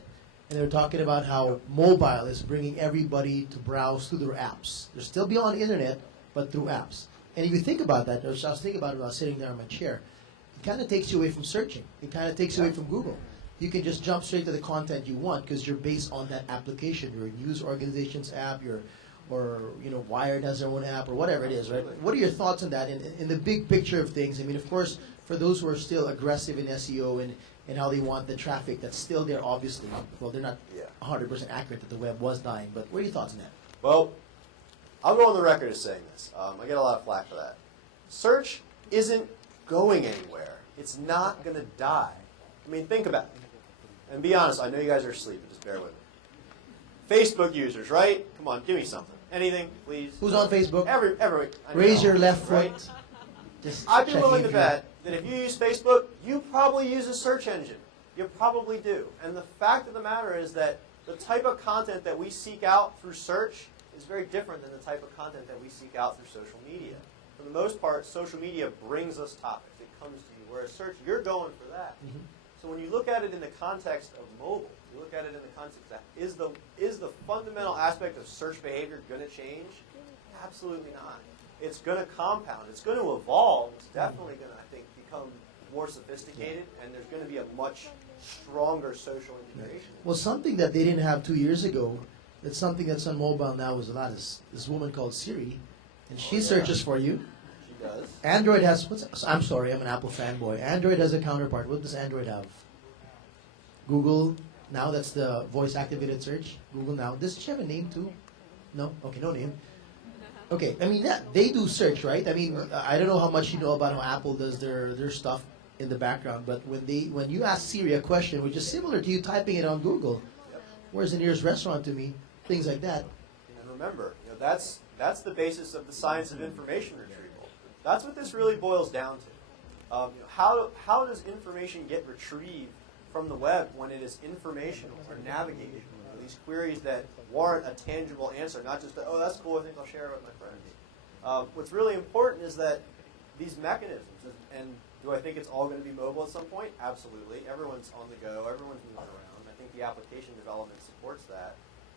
And they were talking about how mobile is bringing everybody to browse through their apps. They're still beyond the internet, but through apps. And if you think about that, I was thinking about it while sitting there in my chair, it kind of takes you away from searching. It kind of takes you away from Google. You can just jump straight to the content you want because you're based on that application. Your news organization's app, or Wired has their own app, or whatever it is, right? What are your thoughts on that in the big picture of things? I mean, of course, for those who are still aggressive in SEO and how they want the traffic that's still there, obviously. Well, they're not 100% accurate that the web was dying, but what are your thoughts on that? Well, I'll go on the record as saying this. I get a lot of flack for that. Search isn't going anywhere. It's not going to die. I mean, think about it. And be honest, I know you guys are asleep, but just bear with me. Facebook users, right? Come on, give me something. Anything, please. Who's on Facebook? Every Raise your left foot. Right? I'd be willing to bet that if you use Facebook, you probably use a search engine. You probably do. And the fact of the matter is that the type of content that we seek out through search is very different than the type of content that we seek out through social media. For the most part, social media brings us topics. It comes to you. Whereas search, you're going for that. Mm-hmm. So when you look at it in the context of mobile, you look at it in the context of is the fundamental aspect of search behavior going to change? Absolutely not. It's going to compound. It's going to evolve. It's definitely going to, I think, become more sophisticated, and there's going to be a much stronger social integration. Well, something that they didn't have 2 years ago, that's something that's on mobile now is a lot, is this woman called Siri, and she searches for you. She does. Android has, I'm sorry, I'm an Apple fanboy. Android has a counterpart. What does Android have? Google Now, that's the voice-activated search. Google Now. Does she have a name too? No? Okay, no name. Okay, I mean, they do search, right? I mean, I don't know how much you know about how Apple does their stuff in the background, but when you ask Siri a question, which is similar to you typing it on Google, where's the nearest restaurant to me, things like that. And remember, that's the basis of the science of information retrieval. That's what this really boils down to. How does information get retrieved from the web when it is informational or navigational? These queries that warrant a tangible answer, not just oh, that's cool, I think I'll share it with my friends. What's really important is that these mechanisms, and do I think it's all going to be mobile at some point? Absolutely. Everyone's on the go. Everyone's moving around. I think the application development supports that.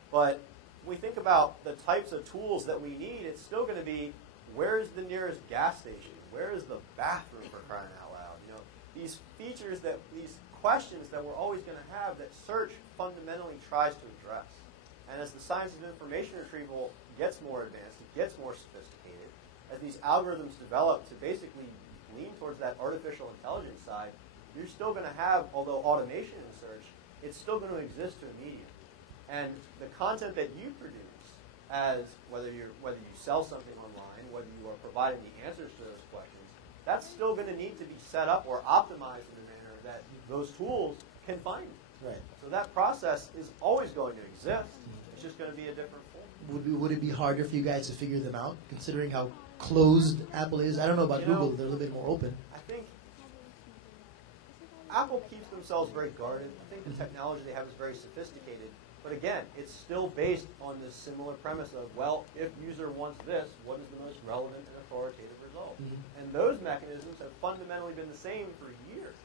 But when we think about the types of tools that we need, it's still going to be, where's the nearest gas station? Where is the bathroom, for crying out loud? These features, these questions that we're always going to have that search fundamentally tries to address. And as the science of information retrieval gets more advanced, it gets more sophisticated, as these algorithms develop to basically lean towards that artificial intelligence side, you're still going to have, although automation in search, it's still going to exist to a medium. And the content that you produce, as whether you sell something online, whether you are providing the answers to those questions, that's still going to need to be set up or optimized in a manner that those tools can find you. Right. So that process is always going to exist. It's just going to be a different form. Would it be harder for you guys to figure them out, considering how closed Apple is? I don't know about You know, Google; they're a little bit more open. I think Apple keeps themselves very guarded. I think the technology they have is very sophisticated. But again, it's still based on this similar premise of, well, if user wants this, what is the most relevant and authoritative result? And those mechanisms have fundamentally been the same for years.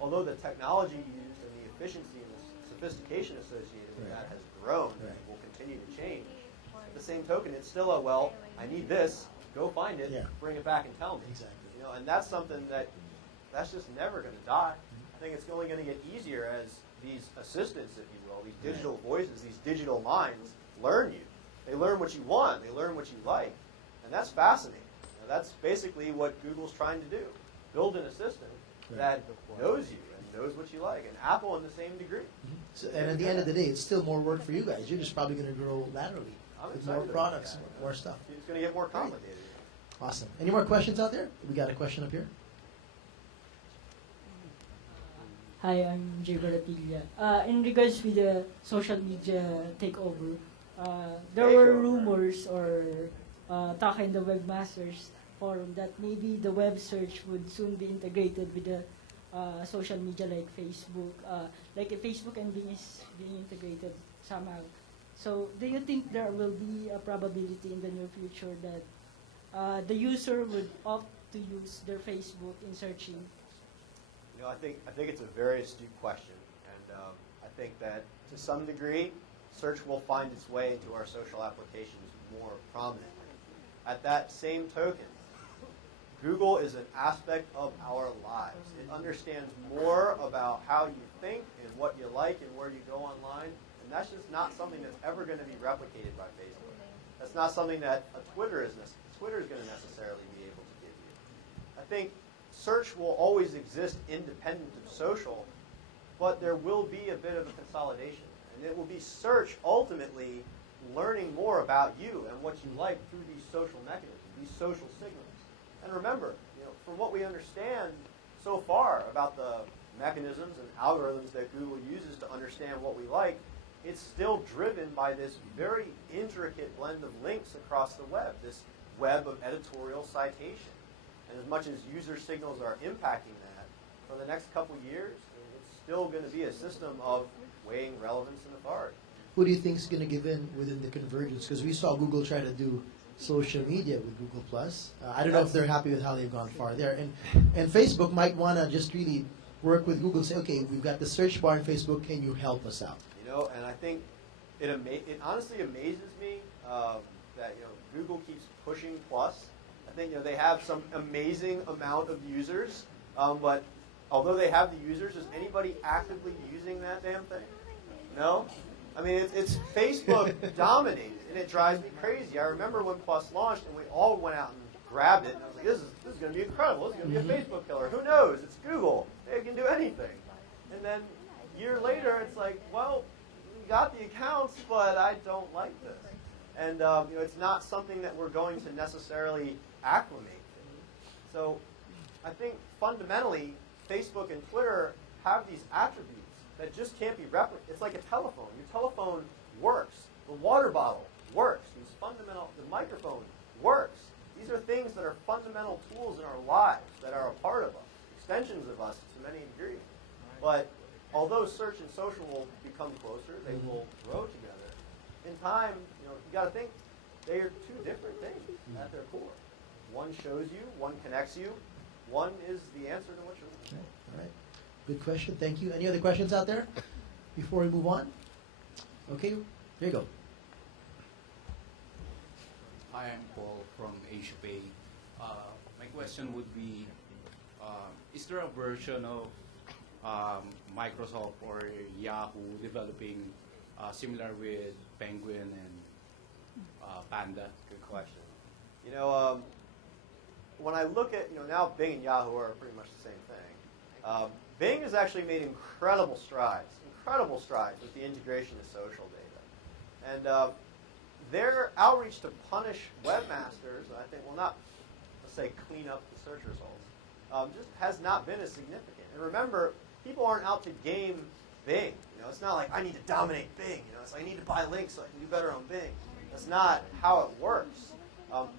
Although the technology used and the efficiency and the sophistication associated with that has grown and will continue to change. At the same token, it's still a, well, I need this, go find it, bring it back and tell me. Exactly. You know, and that's something that's just never going to die. I think it's only going to get easier as these assistants, if you will, these digital voices, these digital minds learn you. They learn what you want. They learn what you like. And that's fascinating. You know, that's basically what Google's trying to do. Build an assistant that knows you and knows what you like. And Apple in the same degree. So, and at the end of the day, it's still more work for you guys. You're just probably going to grow laterally with more products, more stuff. It's going to get more complicated. Awesome. Any more questions out there? We got a question up here. Hi, I'm Jay Baratilla. In regards with the social media takeover, there were rumors or talk in the webmasters forum that maybe the web search would soon be integrated with the social media like Facebook. Like if Facebook and Bing is being integrated somehow. So do you think there will be a probability in the near future that the user would opt to use their Facebook in searching? You know, I think it's a very astute question, and I think that to some degree, search will find its way into our social applications more prominently. At that same token, Google is an aspect of our lives. It understands more about how you think and what you like and where you go online, and that's just not something that's ever going to be replicated by Facebook. That's not something that Twitter is going to necessarily be able to give you. I think search will always exist independent of social, but there will be a bit of a consolidation. And it will be search ultimately learning more about you and what you like through these social mechanisms, these social signals. And remember, you know, from what we understand so far about the mechanisms and algorithms that Google uses to understand what we like, it's still driven by this very intricate blend of links across the web, this web of editorial citation. And as much as user signals are impacting that, for the next couple years, it's still going to be a system of weighing relevance and authority. Who do you think is going to give in within the convergence? Because we saw Google try to do social media with Google+. I don't know if they're happy with how they've gone far there. And Facebook might want to just really work with Google and say, okay, we've got the search bar in Facebook, can you help us out? You know, and I think it honestly amazes me that, you know, Google keeps pushing plus. I think, you know, they have some amazing amount of users, but although they have the users, is anybody actively using that damn thing? No? I mean, it's Facebook dominated, and it drives me crazy. I remember when Plus launched, and we all went out and grabbed it, and I was like, this is going to be incredible. This is going to be a Facebook killer. Who knows? It's Google. They can do anything. And then a year later, it's like, well, we got the accounts, but I don't like this. And you know, it's not something that we're going to necessarily acclimate to. So I think fundamentally, Facebook and Twitter have these attributes that just can't be replicated. It's like a telephone. Your telephone works. The water bottle works. The microphone works. These are things that are fundamental tools in our lives that are a part of us, extensions of us to many degrees. But although search and social will become closer, they will grow together. In time, you know, you got to think they are two different things at their core. One shows you, one connects you, one is the answer to what you're looking for. All right. Good question. Thank you. Any other questions out there before we move on? Okay, here you go. Hi, I'm Paul from AsiaPay. My question would be, is there a version of Microsoft or Yahoo developing similar with Penguin and Panda? Good question. You know, when I look at, you know, now Bing and Yahoo are pretty much the same thing. Bing has actually made incredible strides with the integration of social data. And their outreach to punish webmasters, I think, will not, let's say, clean up the search results, just has not been as significant. And remember, people aren't out to game Bing. You know, it's not like I need to dominate Bing. You know, it's like I need to buy links so I can do better on Bing. That's not how it works.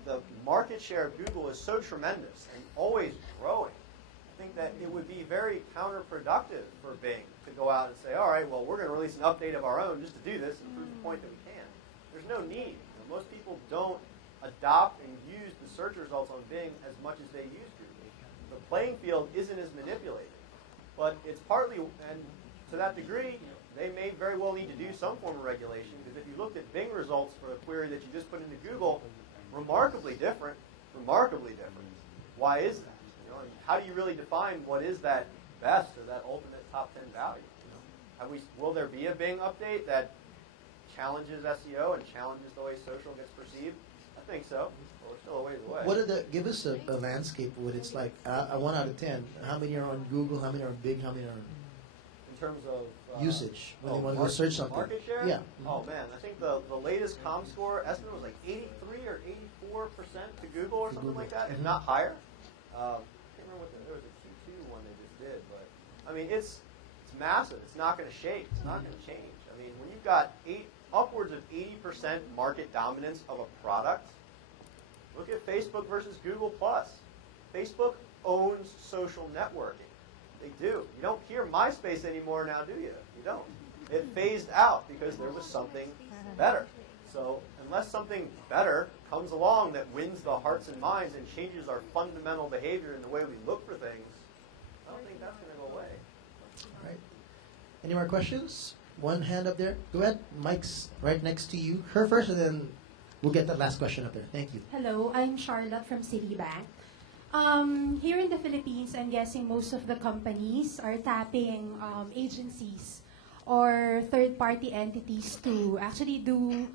The market share of Google is so tremendous and always growing. I think that it would be very counterproductive for Bing to go out and say, all right, well, we're going to release an update of our own just to do this and prove the point that we can. There's no need. You know, most people don't adopt and use the search results on Bing as much as they used to. The playing field isn't as manipulated. But it's partly, and to that degree, they may very well need to do some form of regulation, because if you looked at Bing results for a query that you just put into Google, remarkably different. Why is that? You know, and how do you really define what is that best or that ultimate top 10 value? You know, will there be a Bing update that challenges SEO and challenges the way social gets perceived? I think so. Well, we're still a ways away. What are the, give us a landscape of what it's like. A 1 out of 10. How many are on Google? How many are Bing? How many are in terms of usage when they want to go search something? Market share? Yeah. Oh man, I think the latest ComScore estimate was like 83 or 84% to Google or something like that, if not higher. I can't remember what there was a Q2 one they just did, but I mean it's massive. It's not going to shake. It's not going to change. I mean when you've got upwards of 80% market dominance of a product, look at Facebook versus Google+. Facebook owns social networking. They do. You don't hear MySpace anymore now, do you? You don't. It phased out because there was something better. So unless something better comes along that wins the hearts and minds and changes our fundamental behavior and the way we look for things, I don't think that's going to go away. All right. Any more questions? One hand up there. Go ahead. Mike's right next to you. Her first, and then we'll get that last question up there. Thank you. Hello, I'm Charlotte from Citibank. Here in the Philippines, I'm guessing most of the companies are tapping agencies or third-party entities to actually do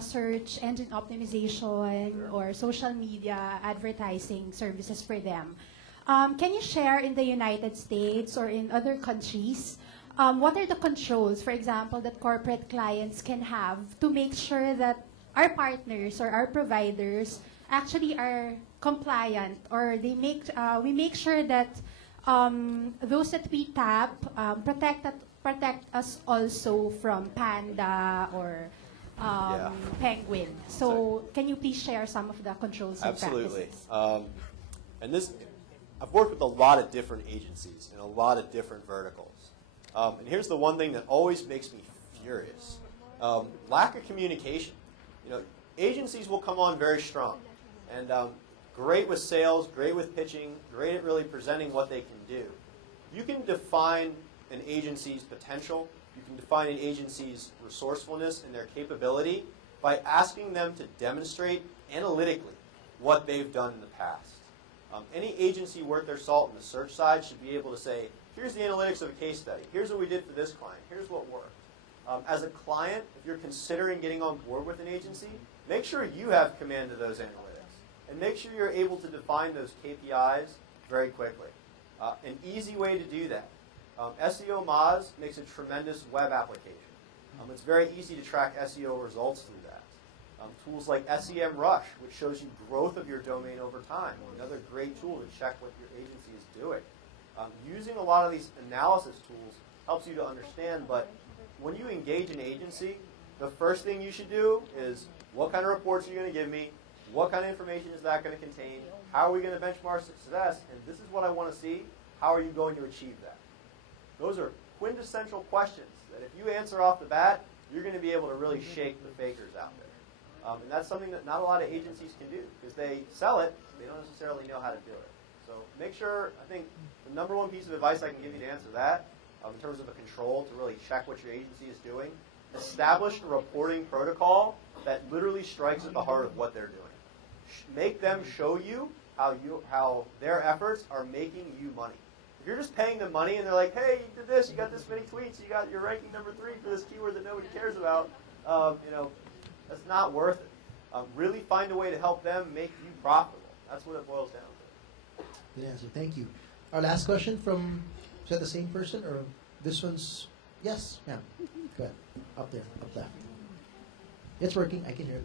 search engine optimization or social media advertising services for them. Can you share in the United States or in other countries, what are the controls, for example, that corporate clients can have to make sure that our partners or our providers actually are compliant, or they we make sure that those that we tap protect us also from Panda or Penguin. So can you please share some of the controls and Absolutely. practices? And this, I've worked with a lot of different agencies in a lot of different verticals. And here's the one thing that always makes me furious. Lack of communication. You know, agencies will come on very strong. And great with sales, great with pitching, great at really presenting what they can do. You can define an agency's potential. You can define an agency's resourcefulness and their capability by asking them to demonstrate analytically what they've done in the past. Any agency worth their salt on the search side should be able to say, here's the analytics of a case study. Here's what we did for this client. Here's what worked. As a client, if you're considering getting on board with an agency, make sure you have command of those analytics. And make sure you're able to define those KPIs very quickly. An easy way to do that. SEO Moz makes a tremendous web application. It's very easy to track SEO results through that. Tools like SEMrush, which shows you growth of your domain over time. Another great tool to check what your agency is doing. Using a lot of these analysis tools helps you to understand, but when you engage an agency, the first thing you should do is, what kind of reports are you going to give me? What kind of information is that going to contain? How are we going to benchmark success? And this is what I want to see. How are you going to achieve that? Those are quintessential questions that if you answer off the bat, you're going to be able to really shake the fakers out there. And that's something that not a lot of agencies can do, because they sell it, they don't necessarily know how to do it. So make sure, I think the number one piece of advice I can give you to answer that, in terms of a control to really check what your agency is doing, establish a reporting protocol that literally strikes at the heart of what they're doing. Make them show you how their efforts are making you money. If you're just paying them money and they're like, hey, you did this, you got this many tweets, you're ranking number 3 for this keyword that nobody cares about, that's not worth it. Really find a way to help them make you profitable. That's what it boils down to. Good answer. Thank you. Our last question from, is that the same person, or this one's, yes, yeah. Go ahead. Up there, up there. It's working. I can hear it.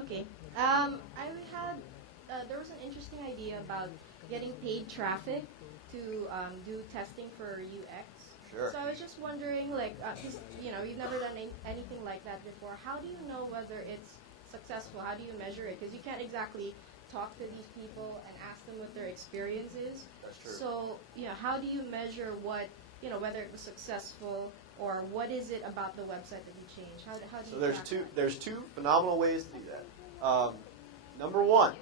Okay. There was an interesting idea about getting paid traffic to do testing for UX. Sure. So I was just wondering, like, 'cause, you know, you've never done anything like that before. How do you know whether it's successful? How do you measure it? Because you can't exactly talk to these people and ask them what their experience is. That's true. So, you know, how do you measure what, you know, whether it was successful, or what is it about the website that you changed? How do So you there's track two that? there's two phenomenal ways to do that. Number one,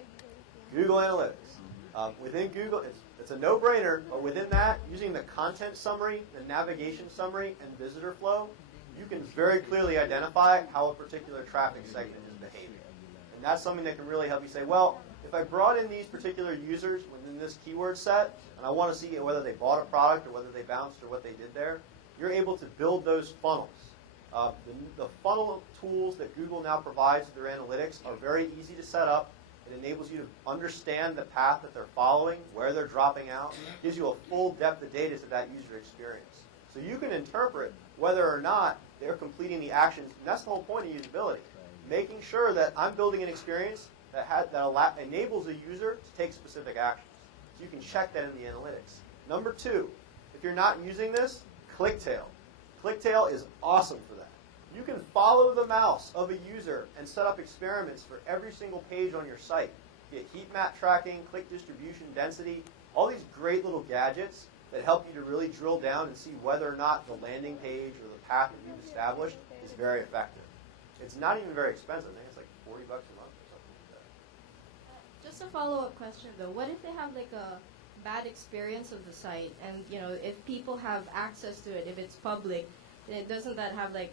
Google Analytics. Within Google, it's a no-brainer, but within that, using the content summary, the navigation summary, and visitor flow, you can very clearly identify how a particular traffic segment is behaving. And that's something that can really help you say, well, if I brought in these particular users within this keyword set, and I want to see whether they bought a product or whether they bounced or what they did there, you're able to build those funnels. The funnel tools that Google now provides to their analytics are very easy to set up. It enables you to understand the path that they're following, where they're dropping out, gives you a full depth of data to that user experience. So you can interpret whether or not they're completing the actions. And that's the whole point of usability. Making sure that I'm building an experience that enables a user to take specific actions. So you can check that in the analytics. Number two, if you're not using this, ClickTail. ClickTail is awesome for that. You can follow the mouse of a user and set up experiments for every single page on your site. Get heat map tracking, click distribution density, all these great little gadgets that help you to really drill down and see whether or not the landing page or the path that you've established is very effective. It's not even very expensive. I think it's like $40 a month or something like that. Just a follow-up question though. What if they have like a bad experience of the site, and you know, if people have access to it, if it's public, then doesn't that have like,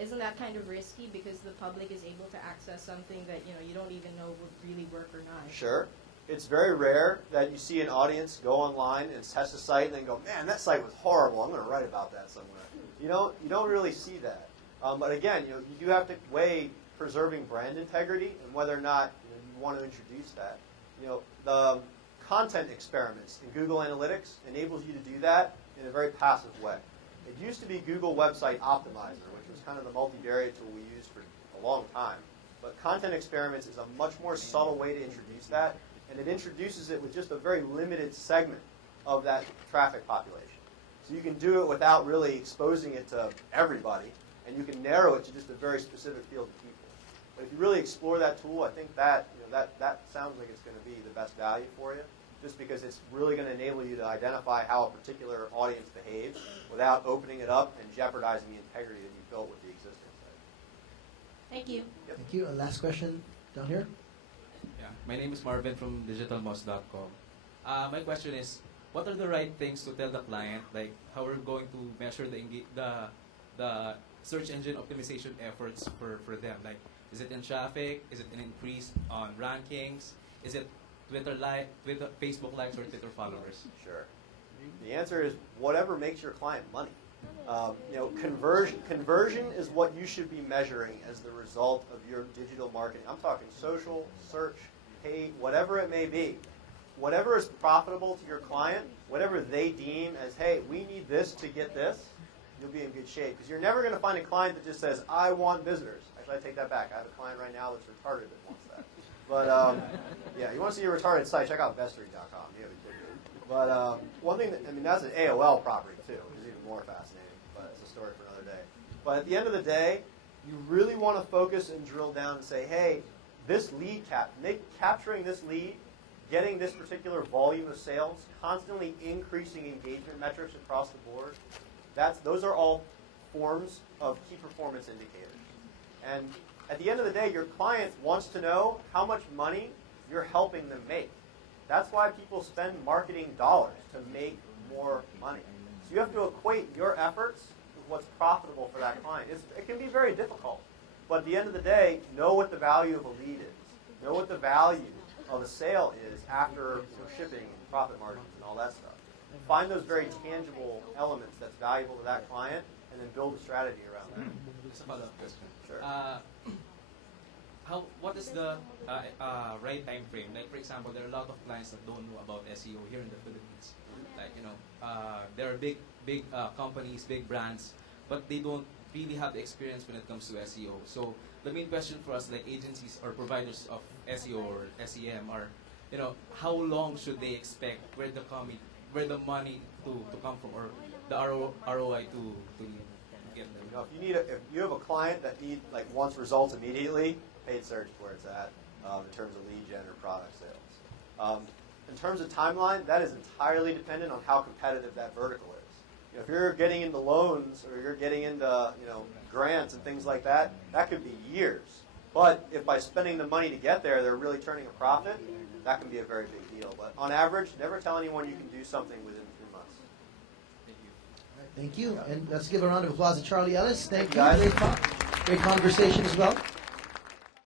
isn't that kind of risky because the public is able to access something that you don't even know would really work or not? Sure. It's very rare that you see an audience go online and test a site and then go, man, that site was horrible. I'm going to write about that somewhere. You don't really see that. But again, you do have to weigh preserving brand integrity and whether or not you want to introduce that. The content experiments in Google Analytics enables you to do that in a very passive way. It used to be Google Website Optimizer, which was kind of the multivariate tool we used for a long time. But content experiments is a much more subtle way to introduce that, and it introduces it with just a very limited segment of that traffic population. So you can do it without really exposing it to everybody, and you can narrow it to just a very specific field of people. But if you really explore that tool, I think that that sounds like it's going to be the best value for you, just because it's really going to enable you to identify how a particular audience behaves without opening it up and jeopardizing the integrity that you built with the existing site. Thank you. Yep. Thank you. And last question down here. Yeah, my name is Marvin from digitalmoss.com. My question is, what are the right things to tell the client, like how we're going to measure the search engine optimization efforts for them? Like, is it in traffic? Is it an increase on rankings? Is it Twitter Facebook likes or Twitter followers? Sure. The answer is whatever makes your client money. Conversion is what you should be measuring as the result of your digital marketing. I'm talking social, search, paid, whatever it may be. Whatever is profitable to your client, whatever they deem as, hey, we need this to get this, you'll be in good shape. Because you're never going to find a client that just says, I want visitors. Actually, I take that back. I have a client right now that's retarded that wants that. But, yeah, you want to see a retarded site, check out beststreet.com. You have a good one. But one thing, that's an AOL property, too, which is even more fascinating. But it's a story for another day. But at the end of the day, you really want to focus and drill down and say, hey, this lead capturing this lead, getting this particular volume of sales, constantly increasing engagement metrics across the board, those are all forms of key performance indicators. And at the end of the day, your client wants to know how much money you're helping them make. That's why people spend marketing dollars, to make more money. So you have to equate your efforts with what's profitable for that client. It can be very difficult. But at the end of the day, know what the value of a lead is. Know what the value of a sale is after shipping and profit margins and all that stuff. Find those very tangible elements that's valuable to that client, and then build a strategy around that. Just a follow-up question. Sure. What is the right time frame? Like, for example, there are a lot of clients that don't know about SEO here in the Philippines. Like, there are big companies, big brands, but they don't really have the experience when it comes to SEO. So the main question for us, like agencies or providers of SEO or SEM, are, how long should they expect? Where where the money to come from, or the ROI to get them. You know, if you have a client that wants results immediately, paid search is where it's at in terms of lead gen or product sales. In terms of timeline, that is entirely dependent on how competitive that vertical is. You know, if you're getting into loans or you're getting into grants and things like that, that could be years. But if by spending the money to get there, they're really turning a profit, that can be a very big deal. But on average, never tell anyone you can do something within 3 months. Thank you. And let's give a round of applause to Charlie Ellis. Thank you. Guys. Great conversation as well.